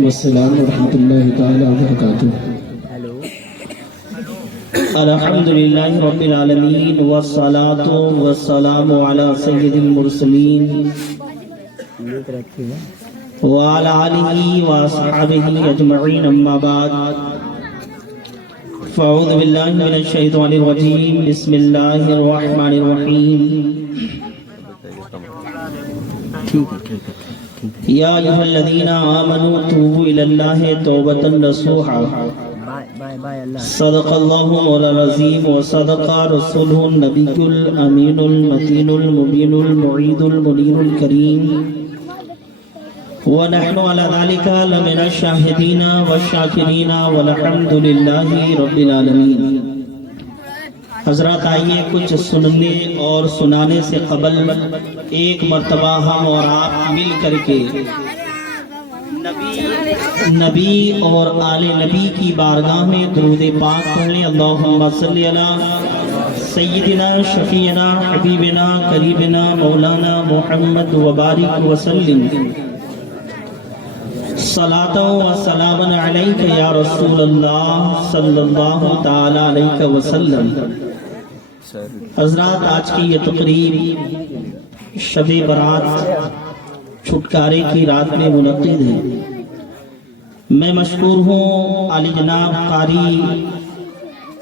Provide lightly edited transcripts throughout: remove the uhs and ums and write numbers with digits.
وعلیکم السلام ورحمۃ اللہ تعالی وبرکاتہ۔ الحمدللہ رب العالمین والصلاة والسلام علی سید المرسلین وعلی آلہ واصحابہ اجمعین، اما بعد فاعوذ باللہ من الشیطان الرجیم، بسم اللہ الرحمن الرحیم۔ یا ایھا الذین آمنوا توبوا الی اللہ توبۃ نصوحا، صدق اللہ مولانا العظیم وصدق رسولہ النبی الامین المتین المبین المعید المنیر الکریم، ونحن على ذلك لمن الشاہدین والشاکرین والحمد للہ رب العالمین۔ حضرات آئیے کچھ سننے اور سنانے سے قبل ایک مرتبہ ہم اور آپ مل کر کے نبی اور آل نبی کی بارگاہ میں درود پاک پڑھ لیں۔ اللہم صلی علی سیدنا شفیعنا حبیبنا قریبنا مولانا محمد وبارک وسلم، صلاۃ و سلام علیک یا رسول اللہ صلی اللہ تعالی علیہ وسلم۔ حضرات آج کی یہ تقریب شب برات چھٹکارے کی رات میں منعقد ہے۔ میں مشکور ہوں علی جناب قاری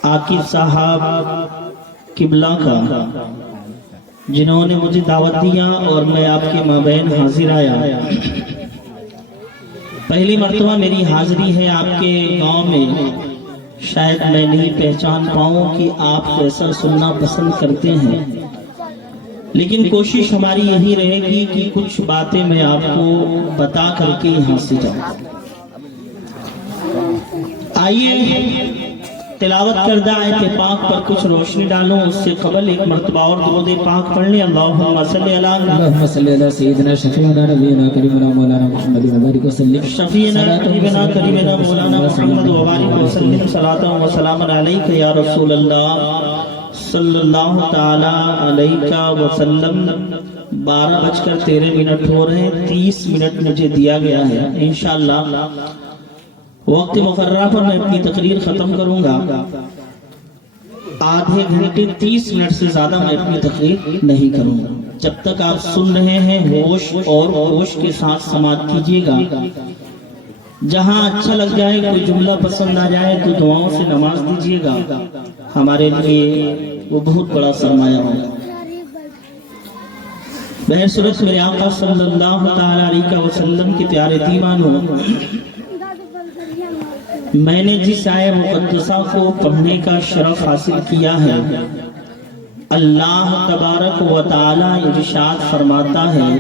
عاقب صاحب قبلہ کا، جنہوں نے مجھے دعوت دیا اور میں آپ کے مابین حاضر آیا۔ پہلی مرتبہ میری حاضری ہے آپ کے گاؤں میں۔ شاید میں نہیں پہچان پاؤں کہ آپ کیسا سننا پسند کرتے ہیں، لیکن کوشش ہماری یہی رہے گی کہ کچھ باتیں میں آپ کو بتا کر کے یہاں سے جاؤں۔ آئیے تلاوت کردہ آیت پاک پر کچھ روشنی ڈالوں، اس سے قبل ایک مرتبہ اور درود پاک پڑھ لیں۔ اللہم صلی علی سیدنا شفیعنا نبینا کریمنا مولانا محمد وبارک وسلم، شفیعنا قریبنا کریمنا مولانا محمد وبارک وسلم، صلاۃ و سلام علیک یا رسول اللہ صلی اللہ تعالی علیہ وسلم۔ 12:13 ہو رہے ہیں، 30 منٹ مجھے دیا گیا ہے۔ انشاءاللہ وقت مقررہ پر میں اپنی تقریر ختم کروں گا۔ آدھے گھنٹے 30 منٹ سے زیادہ میں اپنی تقریر نہیں کروں گا۔ جب تک آپ سن رہے ہیں ہوش اور ہوش کے ساتھ سماعت کیجیے گا۔ جہاں اچھا لگ جائے، کوئی جملہ پسند آ جائے تو دعاؤں سے نواز دیجیے گا، ہمارے لیے وہ بہت بڑا سرمایہ ہوگا۔ بہرصورت میرے آقا صلی اللہ تعالی علیہ وسلم کے پیارے دیوانوں، میں نے جس آیت مقدسہ کو پڑھنے کا شرف حاصل کیا ہے، اللہ تبارک و تعالی ارشاد فرماتا ہے،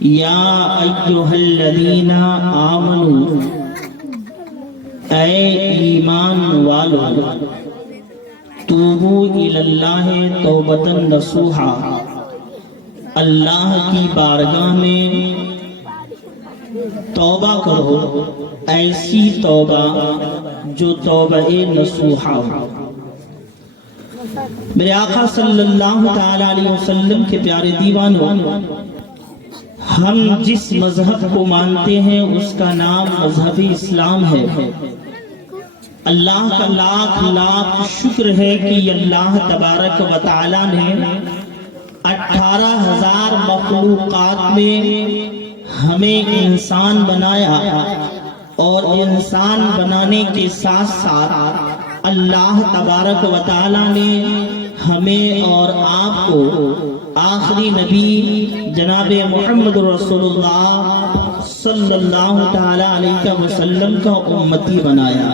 یا ایھا الذین آمنوا، اے ایمان والو، توبوا الی اللہ توبۃ نصوحا، اللہ کی بارگاہ میں توبہ کرو، ایسی توبہ جو توبہ نصوحا ہو۔ میرے آقا صلی اللہ تعالی علیہ وسلم کے پیارے دیوانوں، ہم جس مذہب کو مانتے ہیں اس کا نام مذہب اسلام ہے۔ اللہ کا لاکھ لاکھ شکر ہے کہ اللہ تبارک و تعالی نے 18,000 مخلوقات میں ہمیں انسان بنایا، اور انسان بنانے کے ساتھ ساتھ اللہ تبارک و تعالی نے ہمیں اور آپ کو آخری نبی جناب محمد رسول اللہ صلی اللہ تعالی علیہ وسلم کا امتی بنایا۔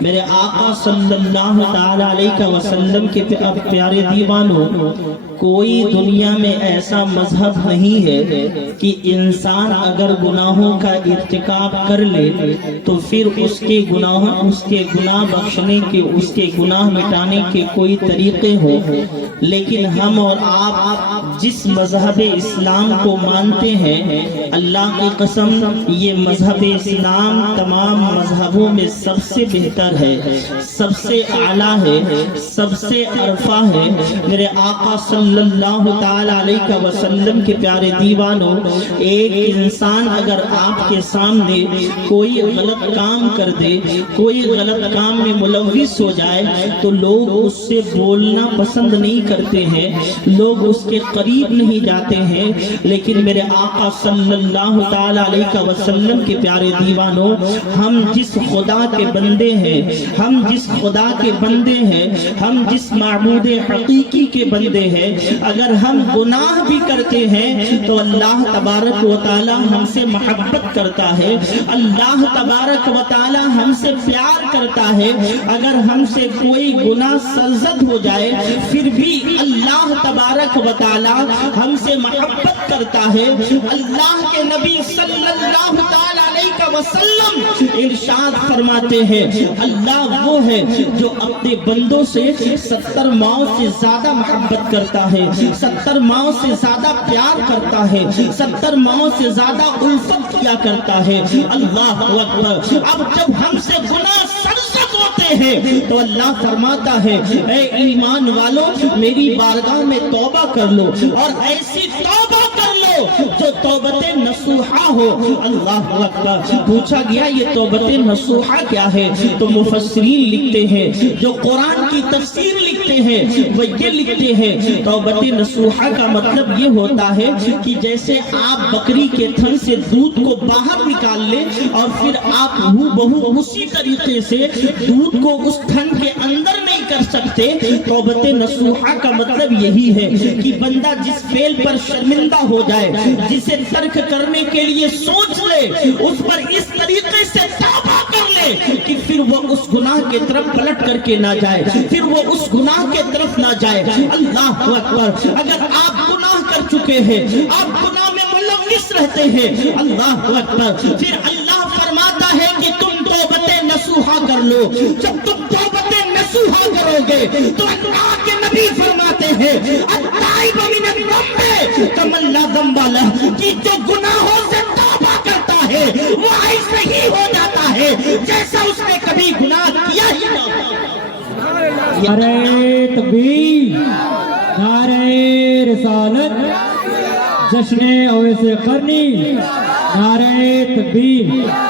میرے آقا صلی اللہ تعالی علیہ وسلم کے پیارے دیوانوں، کوئی دنیا میں ایسا مذہب نہیں ہے کہ انسان اگر گناہوں کا ارتکاب کر لے تو پھر اس کے گناہ بخشنے کے، اس کے گناہ مٹانے کے کوئی طریقے ہو۔ لیکن ہم اور آپ جس مذہب اسلام کو مانتے ہیں، اللہ کی قسم یہ مذہب اسلام تمام مذہبوں میں سب سے بہتر افضل ہے، سب سے اعلیٰ ہے، سب سے عرفہ ہے۔ میرے آقا صلی اللہ تعالی علیہ وسلم کے پیارے دیوانوں، ایک انسان اگر آپ کے سامنے کوئی غلط کام کر دے، کوئی غلط کام میں ملوث ہو جائے تو لوگ اس سے بولنا پسند نہیں کرتے ہیں، لوگ اس کے قریب نہیں جاتے ہیں۔ لیکن میرے آقا صلی اللہ تعالی علیہ وسلم کے پیارے دیوانوں، ہم جس خدا کے بندے ہیں، ہم جس خدا کے بندے ہیں، ہم جس معبود حقیقی کے بندے ہیں، اگر ہم گناہ بھی کرتے ہیں تو اللہ تبارک و تعالی ہم سے محبت کرتا ہے، اللہ تبارک و تعالی ہم سے پیار کرتا ہے۔ اگر ہم سے کوئی گناہ سرزد ہو جائے پھر بھی اللہ تبارک و تعالی ہم سے محبت کرتا ہے۔ اللہ کے نبی صلی اللہ تعالی علیہ وسلم ارشاد فرماتے ہیں، اللہ وہ ہے جو اپنے بندوں سے 70 ماؤں سے زیادہ محبت کرتا ہے، 70 ماؤں سے زیادہ پیار کرتا ہے، 70 ماؤں سے زیادہ الفت کیا کرتا ہے۔ اللہ اکبر۔ اب جب ہم سے گناہ سرزد ہوتے ہیں تو اللہ فرماتا ہے، اے ایمان والو میری بارگاہ میں توبہ کر لو، اور ایسی توبہ کر لو جو توبت نصوحہ ہو۔ اللہ اکبر۔ پوچھا گیا یہ توبت نصوحہ کیا ہے؟ تو مفسرین لکھتے ہیں، جو قرآن کی تفسیر لکھتے ہیں وہ یہ لکھتے ہیں، توبت نصوحہ کا مطلب یہ ہوتا ہے کہ جیسے آپ بکری کے تھن سے دودھ کو باہر نکال لیں اور پھر آپ بہو اسی طریقے سے دودھ کو اس تھن کے اندر نہیں کر سکتے، توبت نصوحہ کا مطلب یہی ہے کہ بندہ جس فعل پر شرمندہ ہو جائے، جسے ترک کرنے کے لیے سوچ لے، اس پر اس طریقے سے توبہ کر لے کہ پھر وہ اس گناہ کے طرف پلٹ کر کے نہ جائے، پھر وہ اس گناہ کے طرف نہ جائے۔ اللہ اکبر۔ اگر آپ گناہ کر چکے ہیں، آپ گناہ میں ملوث رہتے ہیں، اللہ اکبر، پھر اللہ فرماتا ہے کہ تم توبت نصوحہ کر لو۔ جب تم توبت نصوحہ کرو گے تو اللہ کے نبی فرماتے ہیں، التائب من الذنب کمن لا ذنب لہ، کہ جو گناہوں سے توبہ کرتا ہے وہ ایسے ہی ہو جاتا ہے جیسا اس نے کبھی گناہ کیا ہی نہ ہو۔ نعرہ تکبیر، نعرہ رسالت، جشن اویس قرنی، نعرہ تکبیر۔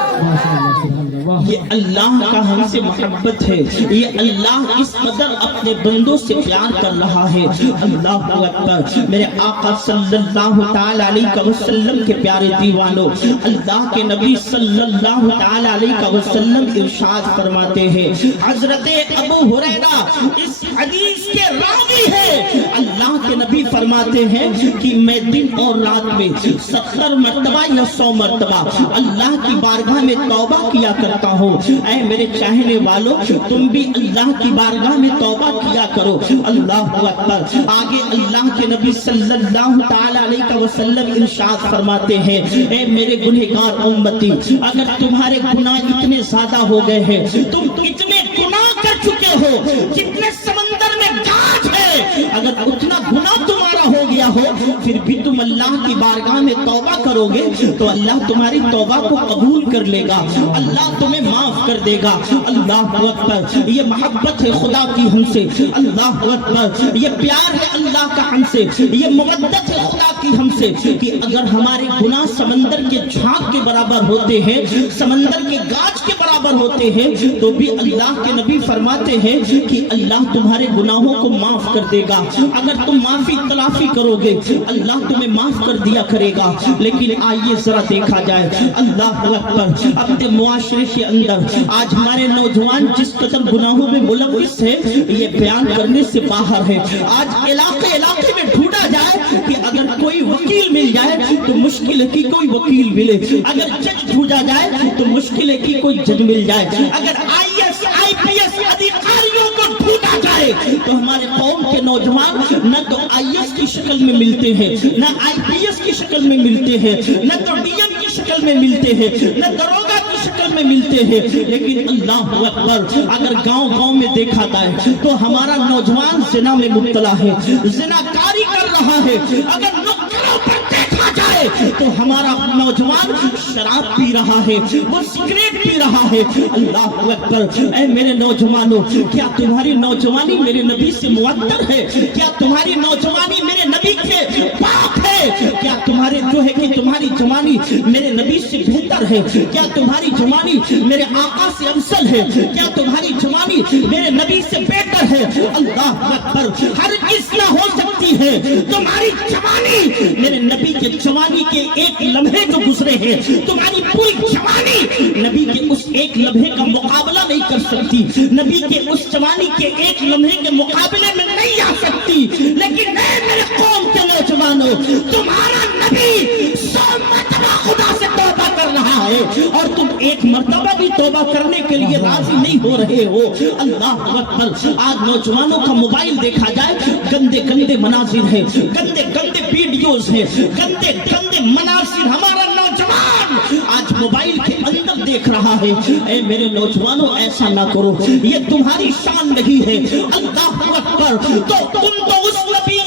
یہ اللہ کا ہم سے محبت ہے، یہ اللہ اس قدر اپنے بندوں سے پیار کر رہا ہے۔ اللہ اکبر۔ میرے آقا صلی اللہ تعالی علیہ وسلم کے پیارے دیوانوں، اللہ کے نبی صلی اللہ تعالی علیہ وسلم ارشاد فرماتے ہیں، حضرت ابو ہریرہ اس حدیث کے راوی ہیں، اللہ کے نبی فرماتے ہیں کہ میں دن اور رات میں 70 مرتبہ یا 100 مرتبہ اللہ کی بارگاہ میں توبہ کیا کرتا ہوں۔ اے میرے چاہنے والوں، تم بھی اللہ کی بارگاہ میں توبہ کیا کرو۔ اللہ اکبر۔ آگے اللہ کے نبی صلی اللہ تعالی علیہ وسلم ارشاد فرماتے ہیں، اے میرے گنہگار امتی، اگر تمہارے گناہ اتنے زیادہ ہو گئے ہیں، تم اتنے گناہ کر چکے ہو جتنے سمندر میں گاج ہے، اگر اتنا گناہ تمہارا ہو گیا ہو پھر بھی تم اللہ کی بارگاہ میں توبہ کرو گے تو اللہ تمہاری توبہ کو قبول کر لے گا، اللہ تمہیں معاف کر دے گا۔ اللہ اکبر۔ یہ محبت ہے خدا کی ہم سے، اللہ اکبر، یہ پیار ہے اللہ کا ہم سے، یہ مودت ہے خدا کی ہم سے کہ اگر ہمارے گناہ سمندر کے جھانک کے برابر ہوتے ہیں، سمندر کے گاج کے برابر ہوتے ہیں، تو بھی اللہ کے نبی فرماتے ہیں کہ اللہ تمہارے گناہوں کو معاف کر دے گا۔ اگر تم معافی تلافی کرو گے اللہ تمہیں معاف کر دیا کرے گا۔ لیکن آئیے ذرا دیکھا جائے، اللہ اکبر، اپنے معاشرے کے اندر آج ہمارے نوجوان جس قدر گناہوں میں ملوث ہے یہ بیان کرنے سے باہر ہے۔ آج علاقے علاقے میں ڈھونڈا جائے کہ اگر کوئی وکیل مل جائے تو مشکل ہے کہ کوئی وکیل ملے، اگر جج ڈھونڈا جائے تو مشکل ہے کہ کوئی جج مل جائے، اگر IAS IPS ادھیکاریوں کو ڈھونڈا جائے تو ہمارے قوم کے نوجوان نہ تو IAS کی شکل میں ملتے ہیں، نہ IPS کی شکل میں ملتے ہیں، نہ تو DM کی شکل میں ملتے ہیں، نہ دروگا کی شکل میں ملتے ہیں۔ لیکن اللہ اکبر، اگر گاؤں گاؤں میں دیکھا جائے تو ہمارا نوجوان زنا میں مبتلا ہے، زنا کاری کر رہا ہے۔ اگر نکروں پر دیکھا جائے تو ہمارا نوجوان شراب پی رہا ہے، وہ سگریٹ پی رہا ہے۔ اللہ اکبر۔ اے میرے نوجوانوں، کیا تمہاری نوجوانی میرے نبی سے معطر ہے؟ کیا تمہاری نوجوانی میرے نبی سے پاک ہے؟ کیا تمہارے جو ہے کہ تمہاری جوانی میرے نبی سے بہتر ہے؟ کیا تمہاری جوانی میرے آقا سے افضل ہے؟ کیا تمہاری جوانی میرے نبی سے بہتر ہے؟ اللہ اکبر۔ ہر کس نہ ہو سکتی ہے تمہاری جوانی میرے نبی کے جوانی کے ایک لمحے جو گزرے ہیں، تمہاری پوری جوانی نبی کے اس ایک لمحے کا مقابلہ نہیں کر سکتی، نبی کے اس جوانی کے ایک لمحے کے مقابلے میں نہیں آ سکتی۔ لیکن اے میرے قوم کے نوجوانوں، تمہارا نبی 100 مرتبہ خدا سے توبہ کر رہا ہے اور تم ایک مرتبہ بھی توبہ کرنے کے لیے راضی نہیں ہو رہے ہو۔ اللہ اکبر۔ آج نوجوانوں کا موبائل دیکھا جائے، گندے گندے مناظر ہیں، گندے گندے ویڈیوز ہیں، گندے گندے مناظر ہمارا نوجوان آج موبائل کے اندر دیکھ رہا ہے۔ اے میرے نوجوانوں، ایسا نہ کرو، یہ تمہاری شان نہیں ہے۔ اللہ اکبر۔ تو تم تو اس نبی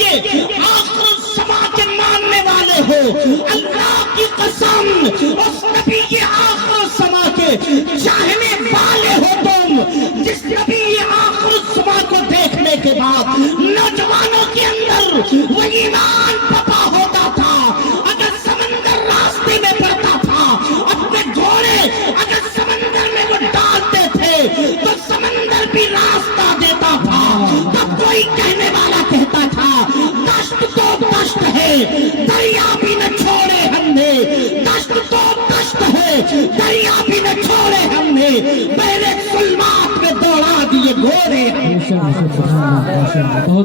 آخر الزمان کے ماننے والے ہو، اللہ کی قسم اس نبی آخر الزمان کے چاہنے والے ہو تم، جس نبی آخر الزمان کو دیکھنے کے بعد نوجوانوں کے اندر وہ ایمان پپا ہوتا تھا۔ اگر سمندر راستے میں پڑتا تھا، اپنے گھوڑے اگر سمندر میں وہ ڈالتے تھے تو سمندر بھی راستہ دیتا تھا۔ تب کوئی کہنے والا کہتا تھا دشت تو دشت ہے، دریا بھی نہ چھوڑے ہم نے، دشت تو دشت ہے، دریا بھی نہ چھوڑے ہم نے، پہلے ظلمات میں دوڑا دیے گھوڑے۔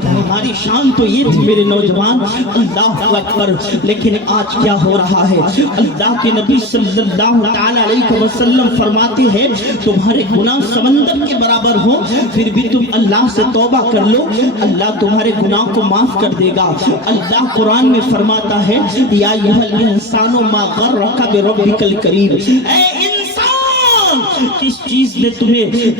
ہماری شان تو یہ تھی میرے نوجوان۔ اللہ اکبر۔ لیکن آج کیا ہو رہا ہے؟ اللہ کے نبی صلی اللہ تعالی علیہ وسلم فرماتے ہیں تمہارے گناہ سمندر کے برابر ہو، پھر بھی تم اللہ سے توبہ کر لو، اللہ تمہارے گناہ کو معاف کر دے گا۔ اللہ قرآن میں فرماتا ہے یا ایھا الانسان ما غرک بربک الکریم، اے انسان کس چیز نے تمہیں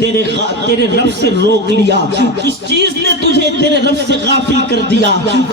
تیرے رب سے روک لیا، کس چیز نے تجھے تیرے رب سے غافل کر دیا؟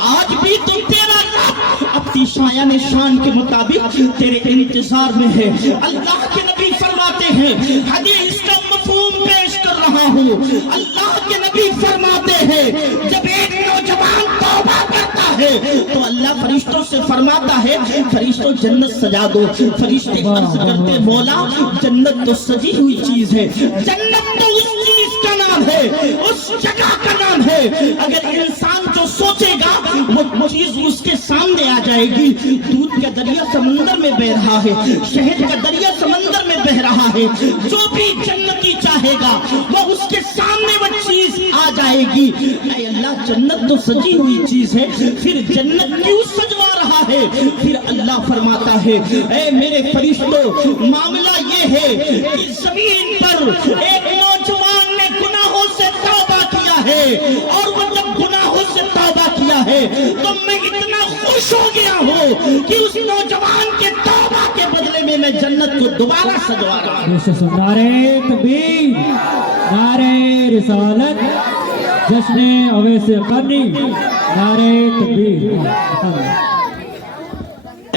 آج بھی تم تیرا رب اپنی شایان شان کے مطابق تیرے انتظار میں ہے۔ اللہ کے نبی فرماتے ہیں، حدیث کا مفہوم پیش کر رہا ہوں، اللہ کے نبی فرماتے ہیں جب ایک نوجوان توبہ کرتا ہے تو اللہ فرشتوں سے فرماتا ہے فرشتوں جنت سجا دو۔ فرشتے عرض کرتے مولا جنت تو سجی ہوئی چیز ہے، جنت تو اس چیز کا نام ہے، اس جگہ کا نام ہے، اگر انسان جو سوچے گا وہ چیز اس کے سامنے آ جائے گی۔ دودھ کا دریا سمندر میں بہ رہا ہے، شہد کا دریا سمندر میں بہ رہا ہے، جو بھی جنتی چاہے گا وہ اس کے سامنے وہ چیز آ جائے گی۔ اے اللہ جنت تو سجی ہوئی چیز ہے، پھر جنت کیوں سجوا رہا ہے؟ پھر اللہ فرماتا ہے اے میرے فرشتوں معاملہ یہ ہے کہ زمین پر ایک نوجوان نے گناہوں سے توبہ کیا ہے، اور وہ جب گناہوں سے توبہ کیا ہے تو میں اتنا خوش ہو گیا ہوں کہ اس نوجوان کے توبہ کے بدلے میں میں جنت کو دوبارہ سجوا رہا ہوں۔ نعرہ تکبیر، نعرہ رسالت، جشن اویس قرنی، نعرہ تکبیر۔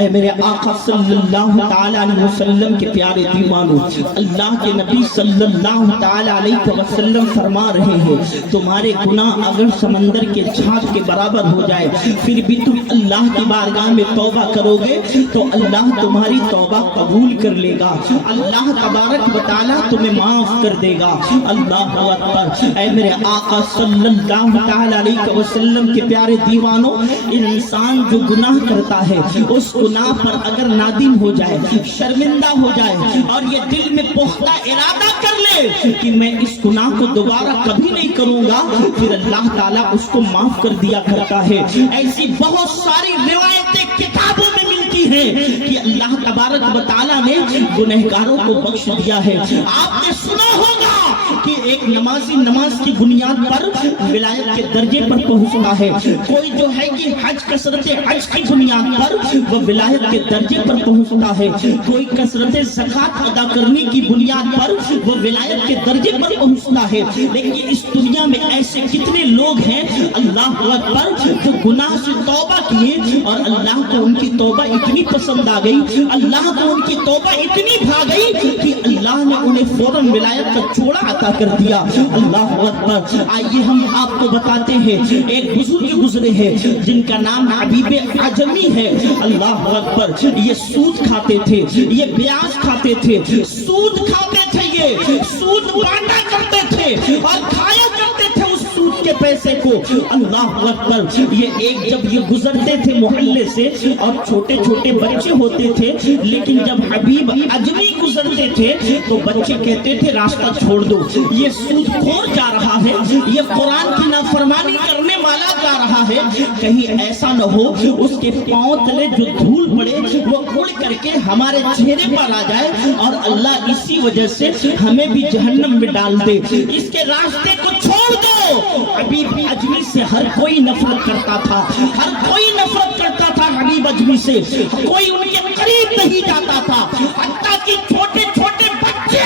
اے میرے آقا صلی اللہ تعالی علیہ وسلم کے پیارے دیوانوں، اللہ کے نبی صلی اللہ تعالی علیہ وسلم فرما رہے ہیں تمہارے گناہ اگر سمندر کے جھاگ کے برابر ہو جائے پھر بھی تم اللہ کی بارگاہ میں توبہ کرو گے تو اللہ تمہاری توبہ قبول کر لے گا، اللہ تبارک و تعالی تمہیں معاف کر دے گا۔ اللہ اکبر۔ اے میرے آقا صلی اللہ تعالی علیہ وسلم کے پیارے دیوانوں، انسان جو گناہ کرتا ہے اس گناہ پر اگر نادم ہو جائے، شرمندہ ہو جائے اور یہ دل میں پختہ ارادہ کر لے کہ میں اس گناہ کو دوبارہ کبھی نہیں کروں گا، پھر اللہ تعالیٰ اس کو معاف کر دیا کرتا ہے۔ ایسی بہت ساری روایتیں کتابوں میں ملتی ہیں کہ اللہ تبارک و تعالیٰ نے گنہگاروں کو بخش دیا ہے۔ آپ نے سنا ہوگا کہ ایک نمازی نماز کی بنیاد پر ولایت کے درجے پر پہنچتا ہے، کوئی جو ہے کہ حج کثرت حج کی بنیاد پر وہ ولایت کے درجے پر پہنچتا ہے، کوئی کثرت زکات ادا کرنے کی بنیاد پر وہ ولایت کے درجے پر پہنچتا ہے۔ لیکن اس دنیا میں ایسے کتنے لوگ ہیں اللہ اکبر جو گناہ سے توبہ کیے اور اللہ کو ان کی توبہ اتنی پسند آ گئی، اللہ کو ان کی توبہ اتنی بھا گئی کہ اللہ نے انہیں فوراً ولایت کا چوڑا عطا کر دیا۔ اللہ اکبر۔ آئیے ہم آپ کو بتاتے ہیں، ایک بزرگ گزرے ہیں جن کا نام حبیب عجمی ہے۔ اللہ اکبر۔ یہ سود کھاتے تھے، یہ بیاج کھاتے تھے، سود کھاتے تھے، یہ سود بانٹا کرتے تھے اور کھایا کرتے تھے اس سود کے پیسے کو۔ اللہ اکبر۔ یہ جب یہ گزرتے تھے محلے سے اور چھوٹے چھوٹے بچے ہوتے تھے، لیکن جب حبیب عجمی گزرتے تھے تو بچے کہتے تھے راستہ چھوڑ دو، یہ سود خور جا رہا ہے، یہ قرآن کی نافرمانی کرنے والا جا رہا ہے، کہیں ایسا نہ ہو اس کے پاؤں تلے جو دھول پڑے وہ اڑ کر کے ہمارے چہرے پر آ جائے اور اللہ اسی وجہ سے ہمیں بھی جہنم میں ڈال دے، اس کے راستے کو چھوڑ دو۔ حبیب عجمی سے ہر کوئی نفرت کرتا تھا، ہر کوئی نفرت کرتا تھا حبیب عجمی سے، کوئی ان کے قریب نہیں جاتا تھا، حتیٰ کہ چھوٹے چھوٹے بچے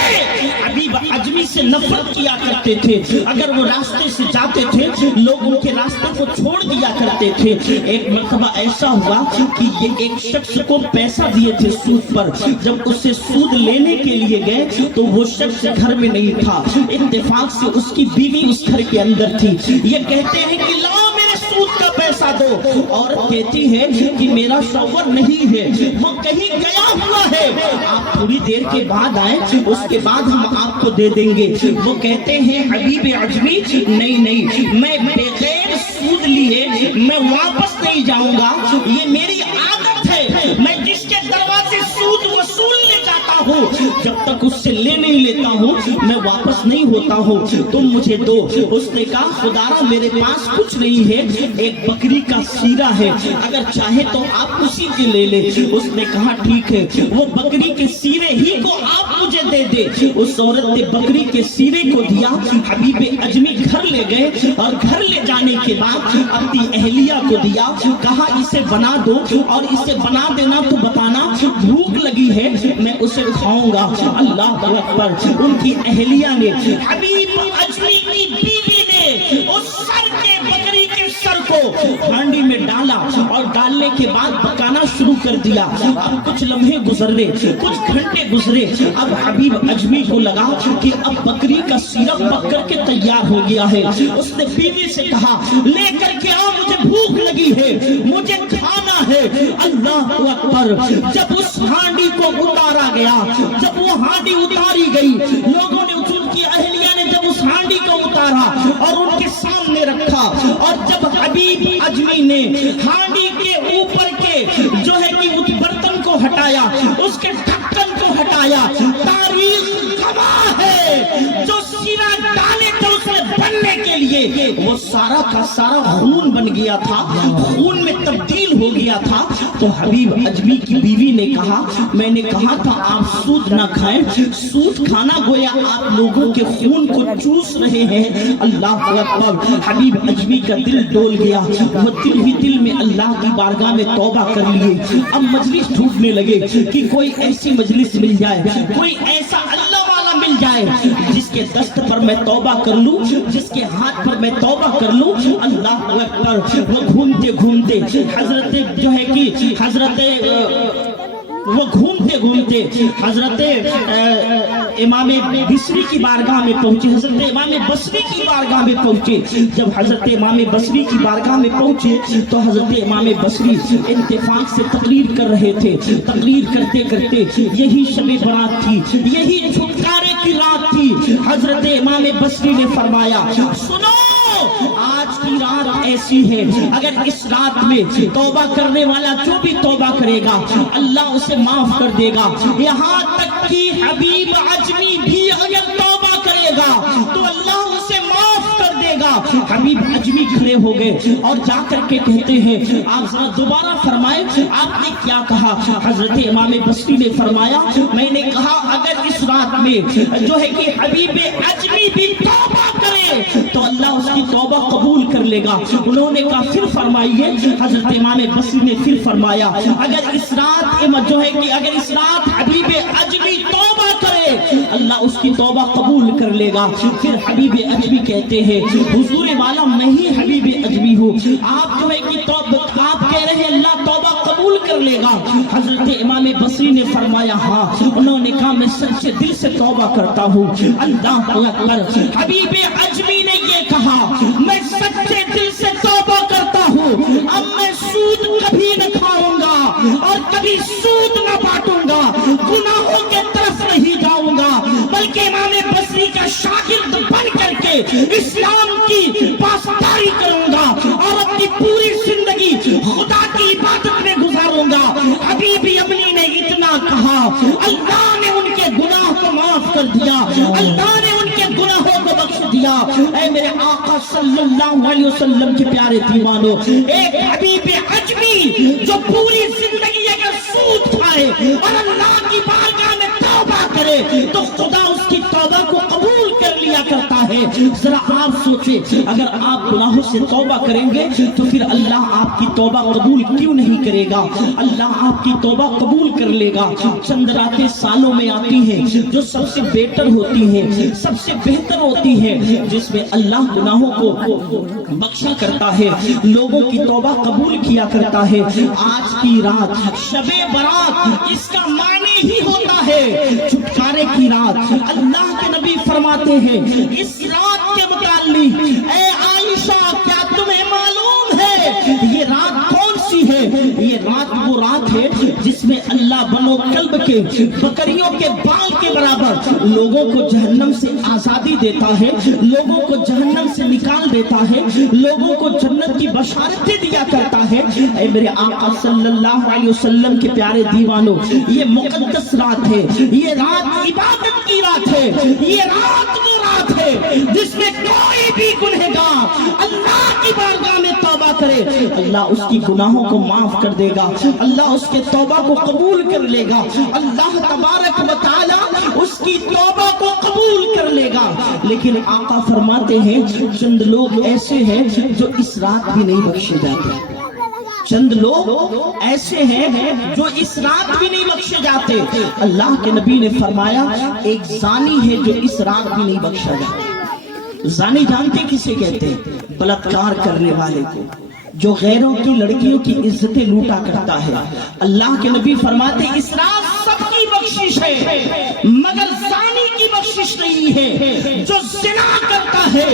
حبیب عجمی سے نفرت کیا کرتے تھے۔ اگر وہ راستے سے جاتے تھے لوگ ان کے راستے کو چھوڑ دیا کرتے تھے۔ ایک مرتبہ ایسا ہوا کہ یہ ایک شخص کو پیسہ دیے تھے سود پر، جب اسے سود لینے کے لیے گئے تو وہ شخص گھر میں نہیں تھا، اتفاق سے اس کی بیوی اس گھر کے اندر تھی۔ یہ کہتے ہیں کہ لاؤ میرے سود کا پیسہ دو، عورت کہتی ہے کہ میرا شوہر نہیں ہے، وہ کہیں گیا ہوا ہے، آپ تھوڑی دیر کے بعد آئیں اس کے بعد ہم آپ کو دے دیں گے۔ وہ کہتے ہیں حبیب عجمی نہیں، میں بغیر سود لیے میں واپس نہیں جاؤں گا، یہ میری عادت ہے، میں جس کے دروازے سود وصولنے جاتا ہوں جب تک اس سے لے نہیں لیتا ہوں میں واپس نہیں ہوتا ہوں، تم مجھے دو۔ اس نے کہا خدارا میرے پاس کچھ نہیں ہے، ایک بکری کا سیرا ہے، اگر چاہے تو آپ اسی کے لے لے۔ اس نے کہا ٹھیک ہے، وہ بکری کے سیرے ہی کو آپ مجھے دے دے۔ اس عورت نے بکری کے سیرے کو دیا، حبیب عجمی گھر لے گئے اور گھر لے جانے کے بعد اپنی اہلیہ کو دیا، کہا اسے بنا دو اور اسے بنا دینا تو بتانا بھوک لگی ہے میں اسے کھاؤں گا۔ اللہ اکبر۔ ان کی اہلیہ نے حبیب عجمی کی بیوی نے اس سر کے بکری کے سر کو ہانڈی میں ڈالا اور ڈالنے کے بعد پکانا شروع کر دیا۔ اب کچھ لمحے گزرے، کچھ گھنٹے گزرے، اب حبیب عجمی کو لگا کہ اب بکری کا سیرا پک کر کے تیار ہو گیا ہے۔ اس نے بیوی سے کہا لے کر کے آؤ، مجھے بھوک لگی ہے، مجھے کھانا ہے۔ اللہ اکبر۔ جب اس ہانڈی کو اتارا گیا، جب وہ ہانڈی اتاری گئی، لوگوں نے ان کی اہلیہ نے جب اس ہانڈی کو اتارا اور ان کے سامنے رکھا، اور جب حبیب عجمی نے ہانڈی کے اوپر کے جو ہے کہ اس برتن کو ہٹایا، اس کے ڈھکن کو ہٹایا، تاریخ گواہ ہے جو سیرا ڈالے تھے اس میں بننے کے لیے وہ سارا کا سارا خون بن گیا تھا، خون میں تبدیل ہو گیا تھا۔ تو حبیب عجمی کی بیوی نے کہا میں نے کہا تھا آپ سود نہ کھائیں، سود کھانا گویا آپ لوگوں کے خون کو چوس رہے ہیں۔ اللہ اکبر۔ حبیب عجمی کا دل ڈول گیا، وہ دل ہی دل میں اللہ کی بارگاہ میں توبہ کر لیے۔ اب مجلس ڈھونڈنے لگے کہ کوئی ایسی مجلس مل جائے، کوئی ایسا اللہ والا مل جائے جس کے دست پر میں توبہ کر لوں، جس کے ہاتھ پر میں توبہ کر لوں۔ اللہ اکبر۔ وہ گھومتے گھومتے حضرت جو ہے کہ وہ گھومتے گھومتے حضرت امام بصری کی بارگاہ میں پہنچے، حضرت امام بصری کی بارگاہ میں پہنچے۔ جب حضرت امام بصری کی بارگاہ میں پہنچے تو حضرت امام بصری اتفاق سے تقریر کر رہے تھے۔ تقریر کرتے کرتے یہی شب برات تھی، یہی چھٹکارے کی رات تھی۔ حضرت امام بصری نے فرمایا سنو آج کی رات ایسی ہے، اگر اس رات میں توبہ کرنے والا جو بھی توبہ کرے گا اللہ اسے معاف کر دے گا، یہاں تک کہ حبیب عجمی بھی اگر توبہ کرے گا تو اللہ اسے معاف کر دے گا۔ حبیب عجمی کھڑے ہو گئے اور جا کر کے کہتے ہیں آپ ذرا دوبارہ فرمائیں آپ نے کیا کہا؟ حضرت امام بصری نے فرمایا میں نے کہا اگر اس رات میں جو ہے کہ حبیب اجمی بھی توبہ کرے تو اللہ اس کی توبہ قبول کر لے گا. انہوں نے کہا پھر فرمائیے. حضرت امام بصری نے پھر فرمایا اگر اس رات جو ہے کہ اگر اس رات حبیب اجمی توبہ کرے اللہ اس کی توبہ قبول کر لے گا. پھر حبیب اجمی کہتے ہیں حضور والا میں ہی حبیب اجمی ہوں, آپ جو ہے کہ آپ کہہ رہے ہیں اللہ توبہ قبول کر لے گا. حضرت امام بصری نے فرمایا ہاں. انہوں نے کہا میں سچے دل سے توبہ کرتا ہوں. اللہ اکبر. حبیب اجمی نے یہ کہا میں سچے دل سے توبہ کرتا ہوں, اب میں سود کبھی نہ کھاؤں گا اور کبھی سود نہ بانٹوں گا, گناہوں کے طرف نہیں جاؤں گا, بلکہ امام بصری کا شاگرد بن کر کے اسلام کی پاسداری کروں گا اور اپنی پوری زندگی خدا کی عبادت میں گزاروں گا. حبیب اجمی نے اتنا کہا اللہ نے ان کے گناہ کو معاف کر دیا, اللہ نے ان کے گناہوں کو بخش دیا. اے میرے آقا صلی اللہ علیہ وسلم کے پیارے دیوانوں, ایک حبیب اجمی جو پوری زندگی اگر سود کھائے اور اللہ کی بارگاہ میں توبہ کرے تو خدا اس کی توبہ کو قبول کر لیا کرتا ہے. ذرا آپ سوچیں اگر آپ گناہوں سے توبہ کریں گے تو پھر اللہ آپ کی توبہ قبول کیوں نہیں کرے گا؟ اللہ آپ کی توبہ قبول کر لے گا. چند راتیں سالوں میں آتی ہیں جو سب سے بیٹر ہوتی ہیں, سب سے بہتر ہوتی ہے, جس میں اللہ گناہوں کو بخشا کرتا ہے, لوگوں کی توبہ قبول کیا کرتا ہے. آج کی رات شب برات اس کا معنی ہی ہوتا ہے چھٹکارے کی رات. اللہ کے نبی فرماتے ہیں اس رات کے متعلق اے عائشہ کیا تمہیں معلوم ہے یہ رات کون سی ہے؟ یہ رات وہ رات ہے جس میں اللہ بنو کلب کے بکریوں کے بال کے برابر لوگوں کو جہنم سے آزادی دیتا ہے, لوگوں کو جہنم سے نکال دیتا ہے, لوگوں کو جنت کی بشارتیں دیا کرتا ہے. اے میرے آقا صلی اللہ علیہ وسلم کے پیارے دیوانوں, یہ مقدس رات ہے, یہ رات عبادت کی رات ہے, یہ رات وہ رات ہے جس میں کوئی بھی گنہگار اللہ کی بارگاہ میں توبہ کرے اللہ اس کی گناہوں کو معاف کر دے گا, اللہ اس کے توبہ کو قبول کر لے گا, اللہ تبارک و تعالی اس کی توبہ کو قبول کر لے گا. لیکن آقا فرماتے ہیں چند لوگ ایسے ہیں جو اس رات بھی نہیں بخشے جاتے, چند لوگ ایسے ہیں جو اس رات بھی نہیں بخشے جاتے. اللہ کے نبی نے فرمایا ایک زانی ہے جو اس رات بھی نہیں بخشا جاتا. زانی جانتے کسے کہتے ہیں؟ بلاತ್ಕಾರ کرنے والے کو, جو غیروں کی لڑکیوں کی عزتیں لوٹا کرتا ہے. اللہ کے نبی فرماتے اس رات سب کی بخشش ہے مگر زانی کی بخشش نہیں ہے, جو زنا کرتا ہے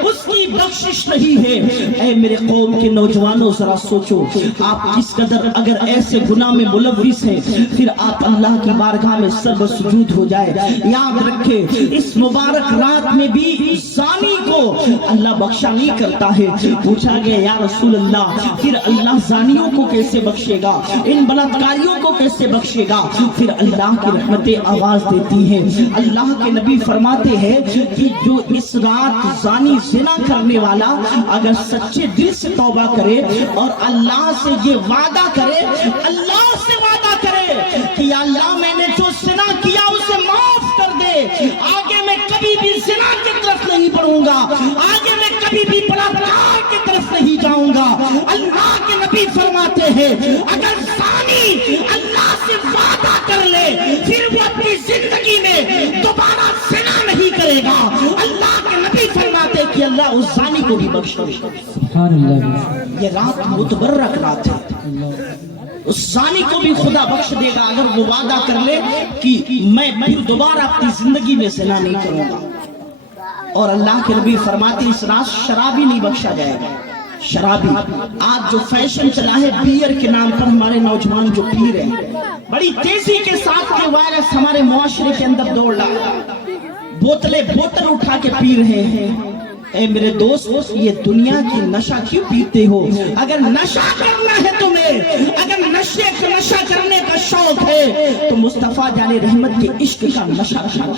اس کی بخشش نہیں ہے. اے میرے قوم کے نوجوانوں ذرا سوچو آپ کس قدر اگر ایسے گناہ میں ملوث ہیں پھر آپ اللہ کی بارگاہ میں سر سجود ہو جائے. یاد رکھے اس مبارک رات میں بھی زانی کو اللہ بخشا نہیں کرتا ہے. پوچھا گیا یا رسول اللہ پھر اللہ زانیوں کو کیسے بخشے گا, ان بلاತ್ಕಾರಿوں کو کیسے بخشے گا؟ پھر اللہ کی رحمتیں آواز دیتی ہیں. اللہ کے نبی فرماتے ہیں کہ جو اس رات زانی زنا کرنے والا اگر سچے دل سے توبہ کرے اور اللہ سے یہ وعدہ کرے, اللہ سے وعدہ کرے کہ یا اللہ میں نے جو زنا کیا اسے معاف کر دے, آگے میں کبھی بھی زنا کی طرف نہیں بڑھوں گا, آگے میں کبھی بھی بلاತ್ಕಾರ کی طرف نہیں جاؤں گا. اللہ کے نبی فرماتے ہیں اگر زانی اللہ سے وعدہ کر لے پھر وہ اپنی زندگی میں دوبارہ زنا نہیں کرے گا. اللہ کے نبی فرماتے ہیں کہ اللہ اس زانی کو بھی بخش دے. سبحان اللہ. یہ رات متبرک رات ہے, اس زانی کو بھی خدا بخش دے گا اگر وہ وعدہ کر لے کہ میں پھر دوبارہ اپنی زندگی میں زنا نہیں کروں گا. اور اللہ کے نبی فرماتے اس رات شرابی نہیں بخشا جائے گا. شرابی آج جو فیشن چلا ہے بیئر کے نام پر ہمارے نوجوان جو پی رہے ہیں, بڑی تیزی کے ساتھ یہ وائرس ہمارے معاشرے کے اندر دوڑ رہا ہے, بوتل اٹھا کے پی رہے ہیں. اے میرے دوست یہ دنیا کی نشہ کیوں پیتے ہو؟ اگر نشہ کرنا ہے تمہیں, اگر نشہ کرنے کا شوق ہے تو مصطفیٰ جان رحمت کے عشق کا نشہ کرو,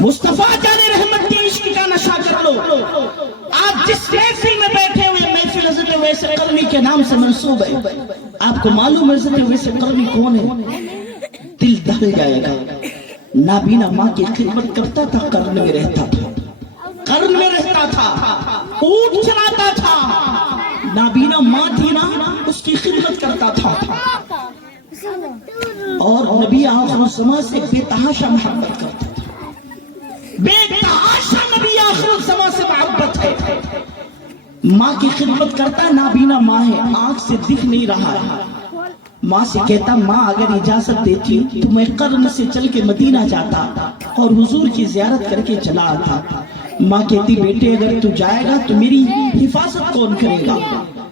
مصطفیٰ جان رحمت کے عشق کا نشہ کر لو. آپ جس محفل میں بیٹھے ہوئے محفل حضرت اویس قرنی کے نام سے منسوب ہے, آپ کو معلوم ہے حضرت اویس قرنی کون ہے؟ دل دہل جائے گا. نابینا ماں کی خدمت کرتا تھا، قرن میں رہتا تھا، قرن میں رہتا تھا، اونٹ چلاتا تھا، نابینا ماں تھی نا، اس کی خدمت کرتا تھا، اور نبی آخر الزمان سے بے تحاشا محبت کرتا تھا، بے تحاشا نبی آخر الزمان سے محبت ہے۔ ماں کی خدمت کرتا، نابینا ماں ہے، آنکھ سے دکھ نہیں رہا ہے، ماں سے کہتا ماں اگر اجازت دیتی تو میں قرن سے چل کے مدینہ جاتا اور حضور کی زیارت کر کے چلا آتا۔ ماں کہتی بیٹے اگر تو جائے گا تو میری حفاظت کون کرے گا،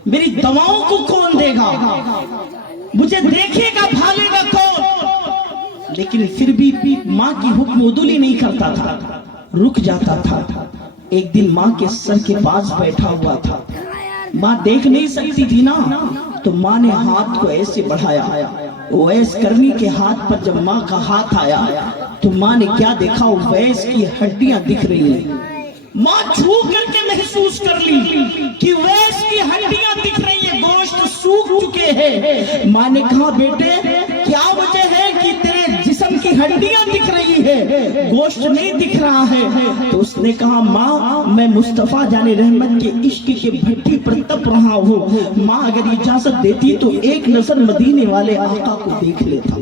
میری دواؤں کو کون دے گا، مجھے دیکھے گا بھالے گا کون؟ لیکن پھر بھی ماں کی حکم عدولی نہیں کرتا تھا، رک جاتا تھا۔ ایک دن ماں کے سر کے پاس بیٹھا ہوا تھا، ماں دیکھ نہیں سکتی تھی نا، تو ماں نے ہاتھ کو ایسے بڑھایا، اویس کرنی کے ہاتھ پر جب ماں کا ہاتھ آیا تو ماں نے کیا دیکھا، اویس کی ہڈیاں دکھ رہی ہیں۔ ماں چھو کر کے محسوس کر لی کہ اویس کی ہڈیاں دکھ رہی ہیں، گوشت سوکھ چکے ہیں۔ ماں نے کہا بیٹے کیا وجہ ہے کہ تیرے جسم کی ہڈیاں دکھ رہی ہے، گوشت نہیں دکھ رہا ہے؟ تو اس نے کہا ماں میں مصطفیٰ جان رحمت کے عشق کے بھٹی پر تپ رہا ہوں، ماں اگر اجازت دیتی تو ایک نظر مدینے والے آقا کو دیکھ لیتا،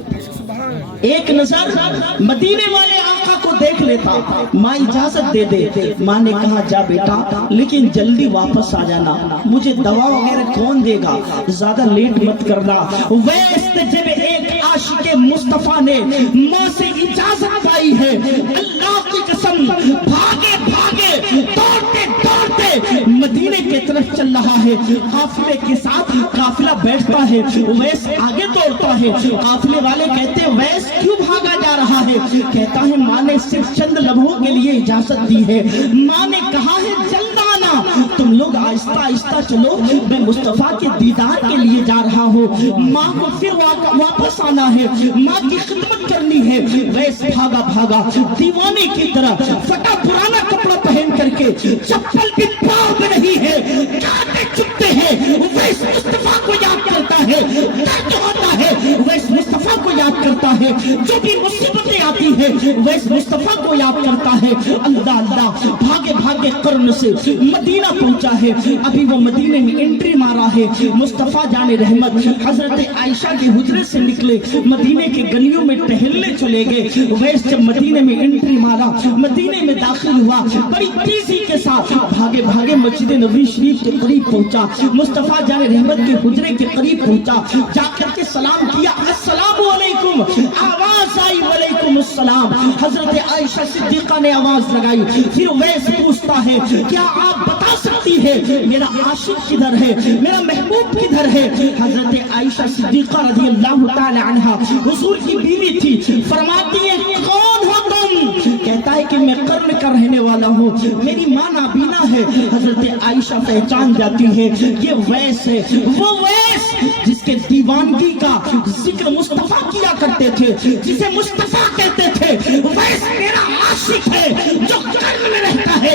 ایک نظر مدینے والے آقا کو دیکھ لیتا، ماں اجازت دے دے۔ ماں نے کہا جا بیٹا لیکن جلدی واپس آ جانا، مجھے دوا وغیرہ کون دے گا، زیادہ لیٹ مت کرنا۔ ویسے جب ایک عاشق مصطفیٰ نے ماں سے اجازت پائی ہے، اللہ کی قسم بھاگے بھاگے دوڑتے دوڑتے مدینے کی طرف چل رہا ہے، قافلے کے ساتھ قافلہ بیٹھتا ہے، ویس آگے دوڑتا ہے، قافلے والے کہتے ہیں ویس کیوں بھاگا جا رہا ہے؟ کہتا ہے ماں نے صرف چند لمحوں کے لیے اجازت دی ہے، ماں نے کہا ہے جلد آنا، تم لوگ آہستہ آہستہ چلو، میں مصطفیٰ کے دیدار کے لیے جا رہا ہوں، ماں کو پھر واپس آنا ہے، ماں کی خدمت کرنی ہے۔ ویس بھاگا بھاگا دیوانے کی طرح پھٹا پرانا کپڑا پہن کر کے، چپل بھی پاؤں میں نہیں ہے، جاتے چکتے ہیں، ویس مصطفیٰ کو یاد کرتا ہے، درد ہوتا ہے ویس مصطفیٰ کو یاد کرتا ہے، جو بھی مصیبتیں آتی ہیں ویس مصطفیٰ کو یاد کرتا ہے۔ اللہ اللہ بھاگے بھاگے قرن سے مدینہ پہنچا ہے، ابھی وہ مدینے میں انٹری مارا ہے، مصطفیٰ جان رحمت حضرت عائشہ کے حجرے سے نکلے، مدینے کے گلیوں میں ٹہلنے چلے گئے۔ ویس جب مدینے میں انٹری مارا، مدینے میں داخل ہوا، بڑی تیزی کے ساتھ بھاگے بھاگے مسجد نبوی شریف کے قریب پہنچا، مصطفیٰ جان رحمت کے حجرے کے قریب پہنچا، جا کر کے سلام کیا، السلام علیکم، آواز آئی وعلیکم السلام، حضرت عائشہ صدیقہ نے آواز لگائی، پھر ویس پوچھتا ہے کیا آپ بتا سکتی ہے میرا عاشق کدھر ہے، میرا محبوب کدھر ہے؟ حضرت عائشہ صدیقہ رضی اللہ تعالی عنہا حضور کی بیوی تھی، فرماتی ہے کون ہو تم؟ کہتا ہے کہ میں قرن کا رہنے والا ہوں، میری ماں نابینا ہے۔ حضرت عائشہ پہچان جاتی ہے یہ ویس ہے، وہ ویس جس کے دیوانگی کا ذکر مصطفیٰ کیا کرتے تھے، جسے مصطفیٰ کہتے تھے، ویس میرا عاشق ہے جو قرن میں رہتا ہے۔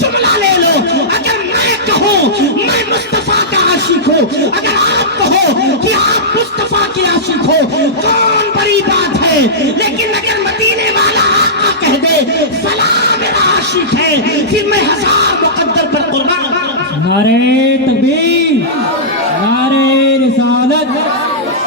جملہ لے لو، اگر میں کہوں میں مصطفیٰ کا عاشق ہوں، اگر آپ کہو کہ آپ مصطفیٰ کے عاشق ہو، کون بڑی بات ہے؟ لیکن اگر مدینے والا آقا کہہ دے فلاں میرا عاشق ہے، پھر میں ہزار مقدر پر قربان ہوں۔ نعرے تکبیر، نعرے رسالت،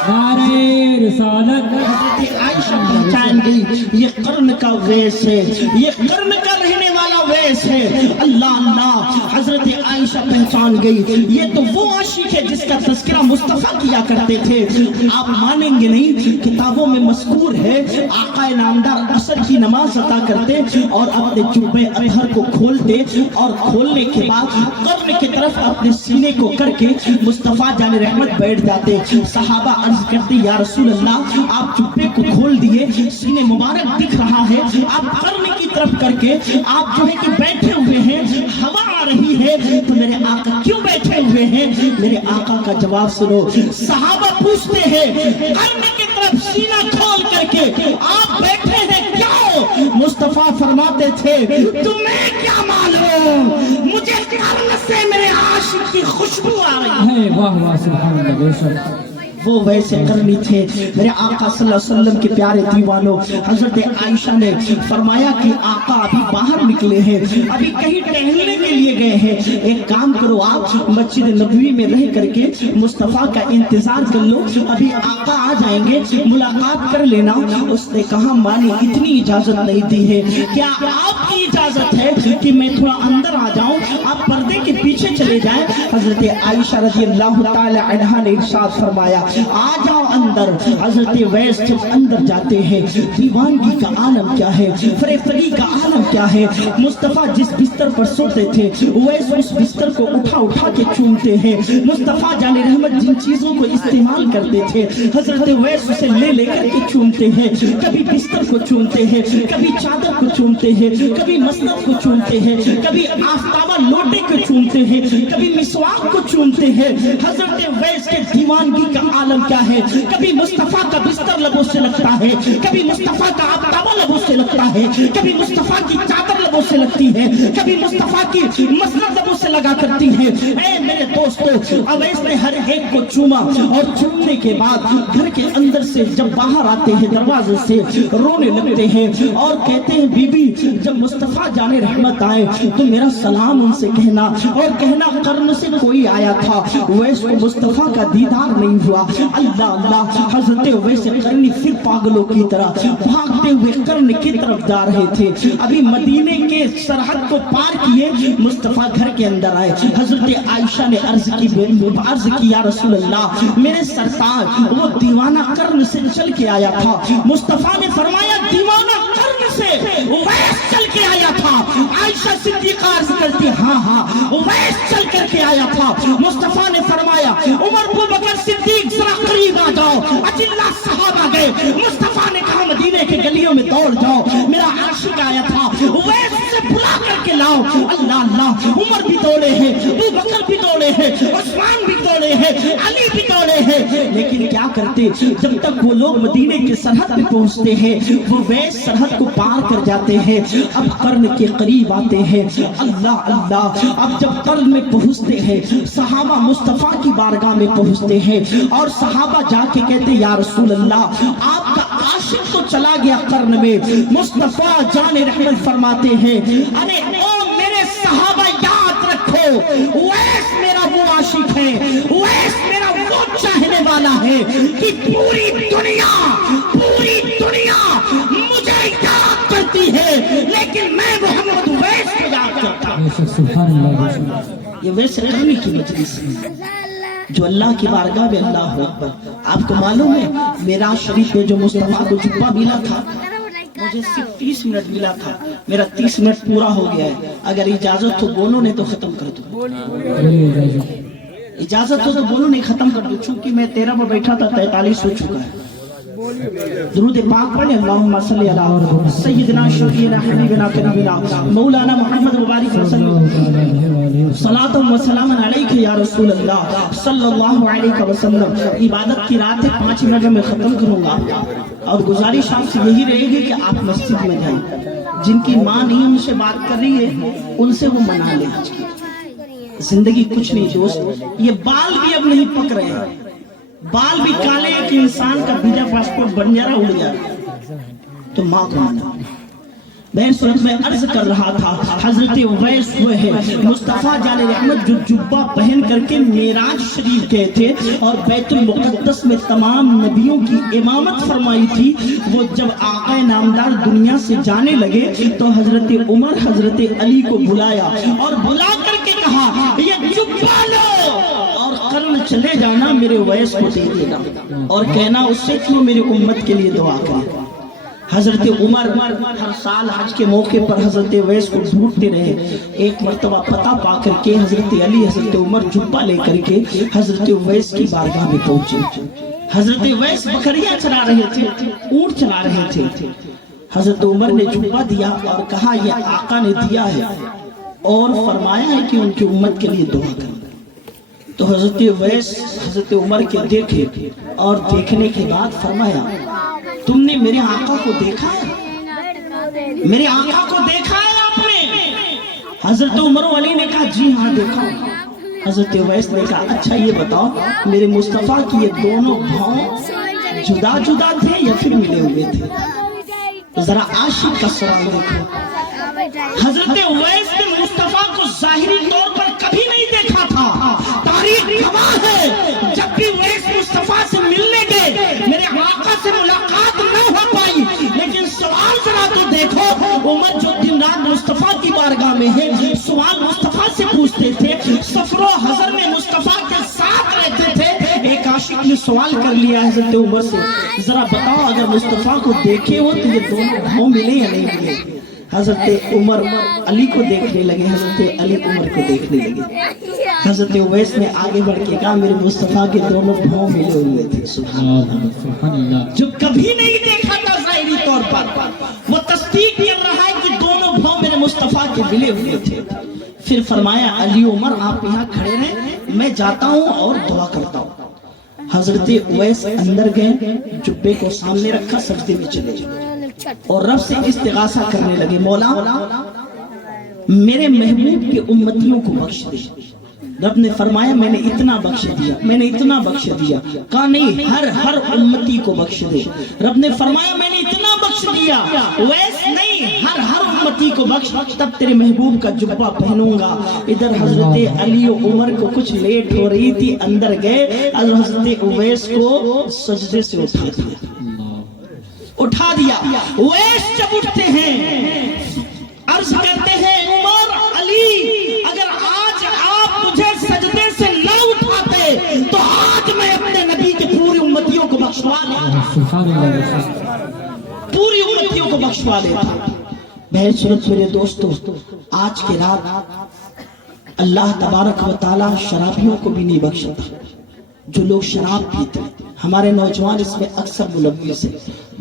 نعرے رسالت۔ حضرت عائشہ پہچان گئی یہ قرن کا ویس ہے، یہ قرن کا رہنے والا ویس ہے۔ اللہ اللہ حضرت عائشہ پہچان گئی یہ تو وہ عاشق ہے جس کا تذکرہ مصطفیٰ کیا کرتے تھے۔ آپ مانیں گے نہیں، کتابوں میں مذکور ہے آقا نامدار عصر کی نماز عطا کرتے اور اپنے جبے اطہر کو کھولتے، اور کھولنے کے بعد قرن کی طرف اپنے سینے کو کر کے مصطفیٰ جان رحمت بیٹھ جاتے۔ صحابہ عرض کرتے یا رسول اللہ آپ جبے کو کھول دیے، سینے مبارک دکھ رہا ہے، آپ قرن کی طرف کر کے آپ جو ہے کہ بیٹھے ہوئے ہیں، ہوا آ رہی ہے، تو میرے آقا کیوں بیٹھے ہوئے ہیں؟ میرے آقا کا جواب سنو، صحابہ پوچھتے ہیں قرن کی طرف سینہ کھول کر کے آپ بیٹھے ہیں کیوں؟ مصطفیٰ فرماتے تھے تمہیں کیا معلوم، مجھے قرن سے میرے عاشق کی خوشبو آ رہی ہے۔ واہ واہ سبحان اللہ، بے شک وہ ویسے کرنی تھے میرے آقا صلی اللہ علیہ وسلم کے پیارے دیوانوں. حضرت عائشہ نے فرمایا کہ آقا ابھی باہر نکلے ہیں, ابھی کہیں ٹہلنے کے لیے گئے ہیں, ایک کام کرو آپ مسجد نبوی میں رہ کر کے مصطفیٰ کا انتظار کر لو, ابھی آقا آ جائیں گے, ملاقات کر لینا. اس نے کہا مانی اتنی اجازت نہیں دی ہے, کیا آپ کی اجازت ہے کہ میں تھوڑا اندر آ جاؤں, آپ پردے کے پیچھے چلے جائیں. حضرت عائشہ رضی اللہ تعالی عنہا نے ارشاد فرمایا آ جاؤ اندر. حضرت ویس جب اندر جاتے ہیں, دیوانگی کا عالم کیا ہے, فریفتگی کا عالم کیا ہے. مصطفیٰ جس بستر پر سوتے تھے ویس اس بستر کو اٹھا اٹھا کے چومتے ہیں. مصطفیٰ جان رحمت جن چیزوں کو استعمال کرتے تھے حضرت ویس اسے لے لے کر کے چومتے ہیں. کبھی بستر کو چومتے ہیں, کبھی چادر کو چومتے ہیں, کبھی مسند کو چومتے ہیں, کبھی آفتابہ لوٹے کو چومتے ہیں, کبھی مسواک کو چومتے ہیں. حضرت ویس کے دیوانگی کا عالم کیا ہے, کبھی مصطفیٰ کا بستر لبوں سے لگتا ہے, کبھی مصطفیٰ کا آفتابہ لبوں سے لگتا ہے, کبھی مصطفیٰ کی چادر لبوں سے لگتی ہے, کبھی مصطفیٰ کی مسند لبوں سے لگا کرتی ہے. اے میرے دوستو, اویس نے ہر ایک کو چوما اور چومنے کے بعد گھر کے اندر سے جب باہر آتے ہیں دروازے سے رونے لگتے ہیں اور کہتے ہیں بی بی جب مصطفیٰ جان رحمت آئے تو میرا سلام ان سے کہنا, اور کہنا قرن سے کوئی آیا تھا, ویس کو مصطفیٰ کا دیدار نہیں ہوا. اللہ اللہ. حضرت ویس قرنی پھر پاگلوں کی طرح بھاگتے ہوئے قرن کی طرف جا رہے تھے. ابھی مدینے کے سرحد کو پار کیے, مصطفیٰ گھر کے اندر آئے. حضرت عائشہ نے عرض کی یا رسول اللہ میرے سرتاج وہ دیوانہ قرن سے چل کے آیا تھا. مصطفیٰ نے فرمایا دیوانہ قرن سے ویس چل کے آیا تھا. عائشہ صدیقہ عرض کرتی ہاں ویس چل کر کے آیا تھا. مصطفیٰ نے فرمایا عمر ابو بکر صدیق ذرا قریب آ جاؤ. اجلہ صحابہ گئے. مصطفیٰ نے کہا مدینے کے گلیوں میں دوڑ جاؤ, میرا عاشق آیا تھا, ویس سے بلا کر کے لاؤ. اللہ اللہ. عمر بھی دوڑے ہیں, ابو بکر بھی دوڑے ہیں, عثمان بھی دوڑے ہیں, علی بھی دوڑے ہیں, لیکن کیا کرتے جب تک وہ لوگ مدینے کے سرحد پہ پہنچتے ہیں وہ ویس سرحد کو پار کر جاتے ہیں. اب قرن کے قریب آتے ہیں. اللہ اللہ. اب جب قرن میں پہنچتے ہیں صحابہ مصطفیٰ کی بارگاہ میں پہنچتے ہیں اور صحابہ جا کے کہتے یا رسول اللہ آپ کا عاشق تو چلا گیا قرن میں. مصطفیٰ جان رحمت فرماتے ہیں ارے او میرے صحابہ یاد رکھو ویس میرا وہ عاشق ہے, ویس میرا وہ چاہنے والا ہے کہ پوری دنیا مجھے یاد کرتی ہے لیکن میں محمد ویس کو یاد کرتا ہوں. سبحان اللہ. یہ ویس کرنی کی مجلس ہے جو اللہ کی بارگاہ میں اللہ اکبر. آپ کو معلوم ہے معراج شریف میں جو مصطفیٰ کو جبہ ملا تھا مجھے صرف 30 منٹ ملا تھا, میرا 30 منٹ پورا ہو گیا ہے. اگر اجازت ہو بولو نہیں تو ختم کر دو. اجازت ہو تو بولو نہیں ختم کر دو, چونکہ میں 13 پر بیٹھا تھا 43 ہو چکا ہے. درود پاک پڑھیں. اللہم صلی علی سیدنا شفیعنا حبیبنا قریبنا مولانا محمد مبارک وسلم. صلاۃ و سلام علیک یا رسول اللہ صلی اللہ علیہ وسلم. عبادت کی رات ہے, 5 منٹ میں ختم کروں گا اور گزارش آپ سے یہی رہے گی کہ آپ مسجد میں جائیں. جن کی ماں نہیں ان سے بات کر رہی ہے ان سے وہ منا لیں. زندگی کچھ نہیں دوست, یہ بال بھی اب نہیں پک رہے ہیں, بال بھی کالے کہ انسان کا ویزا پاسپورٹ بن جا رہا اڑ جا رہا. تو ماں کو مانا. بہن صورت میں عرض کر رہا تھا حضرت ویس ہوئے ہیں مصطفیٰ جان رحمت جو جبہ پہن کر کے معراج شریف گئے تھے اور بیت المقدس میں تمام نبیوں کی امامت فرمائی تھی. وہ جب آقا نامدار دنیا سے جانے لگے تو حضرت عمر حضرت علی کو بلایا اور بلا کر کے کہا یہ جبہ لو اور قرن چلے جانا میرے ویس کو دے دینا اور کہنا اس سے کیوں میری امت کے لیے دعا کرے. حضرت عمر ہر سال حج کے موقع پر حضرت ویس کو ڈھونڈتے رہے. ایک مرتبہ پتہ پا کر کے حضرت علی حضرت عمر جبہ لے کر کے حضرت ویس کی بارگاہ میں پہنچے. حضرت ویس بکریاں چلا رہے تھے, اونٹ چلا رہے تھے. حضرت عمر نے جبہ دیا اور کہا یہ آقا نے دیا ہے اور فرمایا ہے کہ ان کی امت کے لیے دعا کریں. تو حضرت ویس حضرت عمر کے دیکھے اور دیکھنے کے بعد فرمایا تم نے میرے آقا کو دیکھا ہے, میرے آقا کو دیکھا ہے آپ نے؟ حضرت عمر و علی نے کہا جی ہاں دیکھا. حضرت اویس نے کہا اچھا یہ بتاؤ میرے مصطفیٰ کی یہ دونوں بھاؤں جدا جدا تھے یا پھر ملے ہوئے تھے؟ ذرا عاشق کا سوال دیکھو. حضرت اویس نے مصطفیٰ کو ظاہری طور پر کبھی نہیں دیکھا تھا. تاریخ گواہ ہے جب بھی اویس مصطفیٰ سے ملنے گئے میرے آقا سے ملاقات نہ ہو پائی. لیکن سوال ذرا تو دیکھو، عمر جو دن رات مصطفیٰ کی بارگاہ میں ہے سوال مصطفیٰ سے پوچھتے تھے، سفر و حضر میں مصطفیٰ کے ساتھ رہتے تھے. ایک عاشق نے سوال کر لیا حضرت عمر سے، ذرا بتاؤ اگر مصطفیٰ کو دیکھے ہو تو یہ دونوں بھاؤں ملے یا نہیں ملے؟ حضرت عمر علی کو دیکھنے لگے، حضرت علی عمر کو دیکھنے لگے. حضرت اویس نے آگے بڑھ کے کہا میرے مصطفیٰ کے دونوں بھاؤں ملے ہوئے تھے. سبحان اللہ. جو کبھی نہیں دیکھا تھا ظاہری طور پر وہ تصدیق کر رہا ہے کہ دونوں بھاؤں میرے مصطفیٰ کے ملے ہوئے تھے. پھر فرمایا علی عمر آپ یہاں کھڑے رہیں، میں جاتا ہوں اور دعا کرتا ہوں. حضرت اویس اندر گئے، جبے کو سامنے رکھا، سجدے میں چلے اور رب سے استغاثہ کرنے لگے، مولا میرے محبوب کے امتیوں کو بخش دے. رب نے فرمایا میں نے اتنا بخش دیا، میں نے اتنا بخش دیا. کہا نہیں ہر امتی کو بخش دے. رب نے فرمایا میں نے اتنا بخش دیا. ویسے نہیں ہر امتی کو بخش، تب تیرے محبوب کا جبہ پہنوں گا. ادھر حضرت علی و عمر کو کچھ لیٹ ہو رہی تھی، اندر گئے، حضرت اویس کو سجدے سے اٹھا دیا. اویس جب اٹھتے ہیں عرض کرتے ہیں عمر علی اگر آج آپ مجھے سجدے سے نہ اٹھاتے تو آج میں اپنے نبی کے پوری امتیوں کو بخشوا لیتا، پوری امتیوں کو بخشوا لیتا. بہن صورت میرے دوستو، آج کے رات اللہ تبارک و تعالی شرابیوں کو بھی نہیں بخشتا. جو لوگ شراب پیتے ہیں، ہمارے نوجوان اس میں اکثر ملوث ہیں.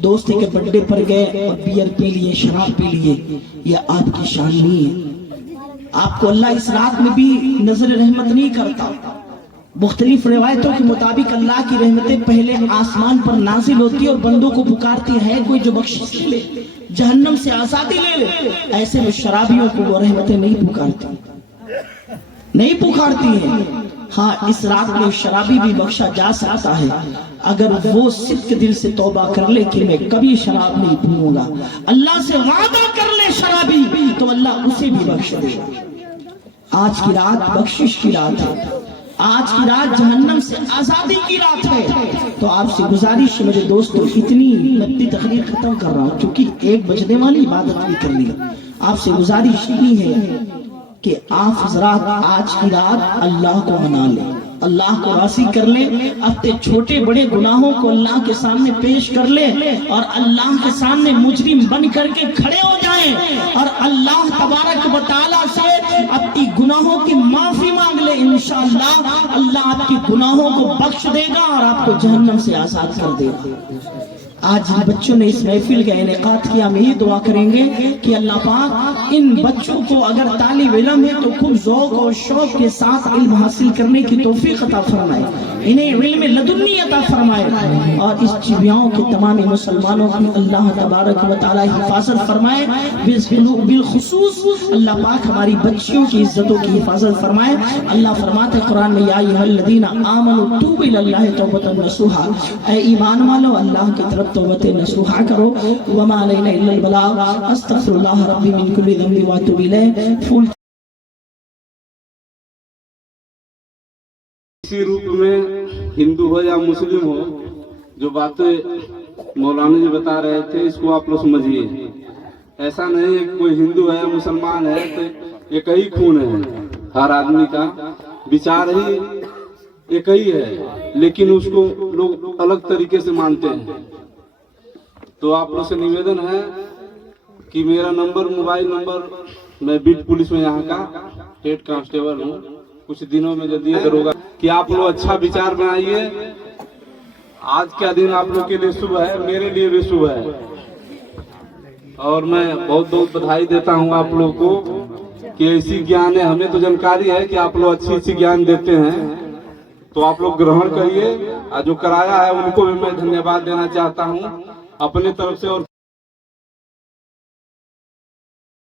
دوستی کے بڑے پر گئے اور بیئر پی لیے، شراب پی لیے، یہ آپ کی شان نہیں ہے. آپ کو اللہ اس رات میں بھی نظر رحمت نہیں کرتا. مختلف روایتوں کے مطابق اللہ کی رحمتیں پہلے آسمان پر نازل ہوتی اور بندوں کو پکارتی ہے کوئی جو بخشش لے، جہنم سے آزادی لے لے. ایسے میں شرابیوں کو وہ رحمتیں نہیں پکارتی ہیں. ہاں اس رات میں شرابی بھی بخشا جا سکتا ہے اگر وہ صدق دل سے توبہ کر لے کہ میں کبھی شراب نہیں پیوں گا. اللہ سے وعدہ کر لے شرابی تو اللہ اسے بھی بخش دے. آج کی رات بخشش کی رات ہے، آج کی رات جہنم سے آزادی کی رات ہے. تو آپ سے گزارش ہے میرے دوستو، اتنی لمبی تقریر ختم کر رہا ہوں کیونکہ 1 بجنے والی عبادت بھی کر لی. آپ سے گزارش یہ ہے کہ آپ حضرات آج کی رات اللہ کو منا لیں، اللہ کو راضی کر لیں، اپنے چھوٹے بڑے گناہوں کو اللہ کے سامنے پیش کر لیں اور اللہ کے سامنے مجرم بن کر کے کھڑے ہو جائیں اور اللہ تبارک و تعالیٰ سے اپنی گناہوں کی معافی مانگ لیں. انشاءاللہ اللہ آپ کی گناہوں کو بخش دے گا اور آپ کو جہنم سے آزاد کر دے گا. آج جن بچوں نے اس محفل کا انعقاد کیا، ہم یہ دعا کریں گے کہ اللہ پاک ان بچوں کو اگر طالب علم ہے تو خوب ذوق اور شوق کے ساتھ علم حاصل کرنے کی توفیق عطا فرمائے، انہیں علم لدنی عطا فرمائے اور اس چبیاؤں کے تمام مسلمانوں کی اللہ تبارک و تعالی حفاظت فرمائے. بالخصوص اللہ پاک ہماری بچیوں کی عزتوں کی حفاظت فرمائے. اللہ فرماتے قرآن میں یا ایھا الذین آمنوا توبوا الی اللہ توبۃ نصوحا، اے ایمان والو اللہ کی طرف توبت نصوحا کرو. وما علینا الا البلاغ، استغفر اللہ ربی من کل ذنب واتوب الیہ. اسی روپ میں ہندو ہو یا مسلم ہو، جو باتیں مولانا جی بتا رہے تھے اس کو آپ لوگ سمجھیے. ایسا نہیں ہے کہ کوئی ہندو ہے یا مسلمان ہے تو ایک ہی خون ہے، ہر آدمی کا بچار ہی ایک ہی ہے، لیکن اس کو لوگ الگ طریقے سے مانتے ہیں. تو آپ لوگ سے نویدن ہے کہ میرا نمبر موبائل نمبر، میں بیٹ پولیس میں یہاں کا ہیڈ کانسٹیبل ہوں، کچھ دنوں میں جدید ہوگا کہ آپ لوگ اچھا بچار بنائیے. آج کا دن آپ لوگ کے لیے صبح ہے، میرے لیے بھی صبح ہے اور میں بہت بہت بدھائی دیتا ہوں آپ لوگ کو کہ ایسی گیان ہے. ہمیں تو جانکاری ہے کہ آپ لوگ اچھی اچھی گیان دیتے ہیں تو آپ لوگ گرہن کریے. جو کرایا ہے ان کو بھی میں دھنیہ واد دینا چاہتا ہوں اپنے طرف سے اور